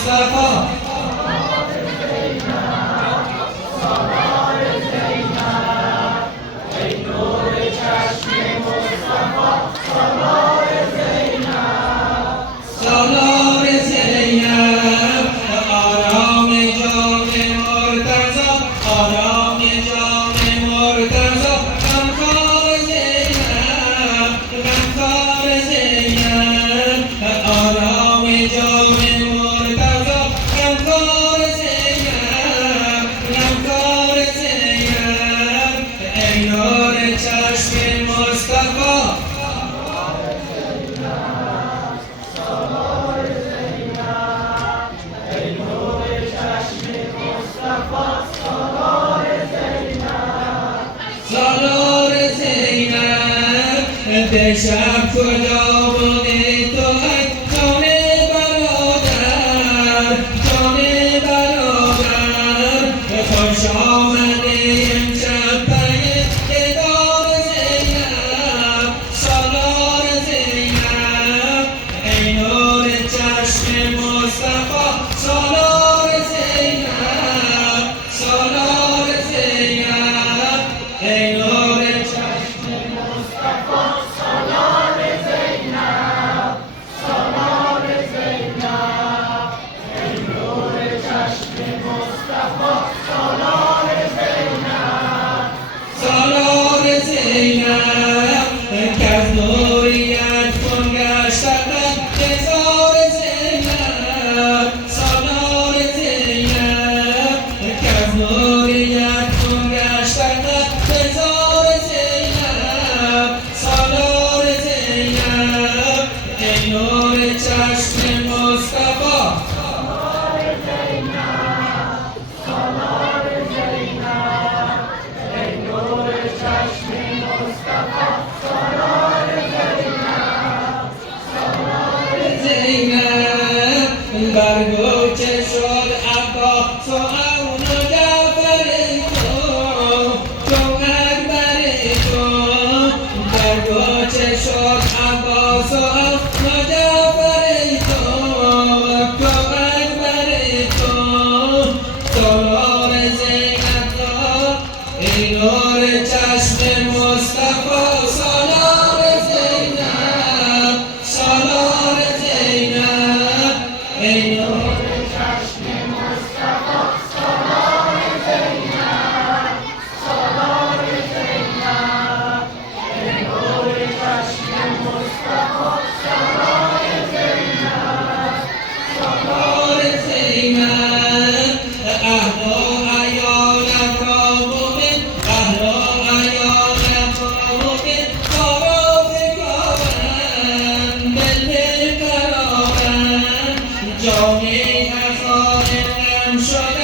مصطفی سالار زینب آرام جان مرتضی آرام جان مرتضی غمخوار زینب غمخوار زینب آرام جان مرتضی غمخوار زینب غمخوار زینب ای نور چشم مصطفی سالار زینب به شب کجا بودی تو ای جان برادر جان برادر خوش آمدی امشب پی دیدار زینب سالار زینب ای نور چشم مصطفی سالار زینب سالار زینب ای نور چشم مصطفی سالار زینب سالار زینب ای نور چشم مصطفی سالار زینب سالار زینب کز نوریت کن گشتن هزار زینب سالار زینب کز نوریت کن گشتن هزار زینب سالار زینب ای نور چشم مصطفی سالار زینب سالار زینب ای نور چشم مصطفی سالار زینب سالار زینب برگو چه شد عباس و هارون و جعفر تو اکبر تو برگو چه شد عباس و هارون و جعفر تو اکبر تو سالار زینب ای نور چشم مصطفی سالار زینب سالار زینب ای نور چشم مصطفی سالار زینب سالار زینب ای نور چشم مصطفی سالار زینب سالار زینب اهل و عیالت را مؤمن اهل و عیالت را مؤمن کارا فکارن دل قرارن جامعه خائن شده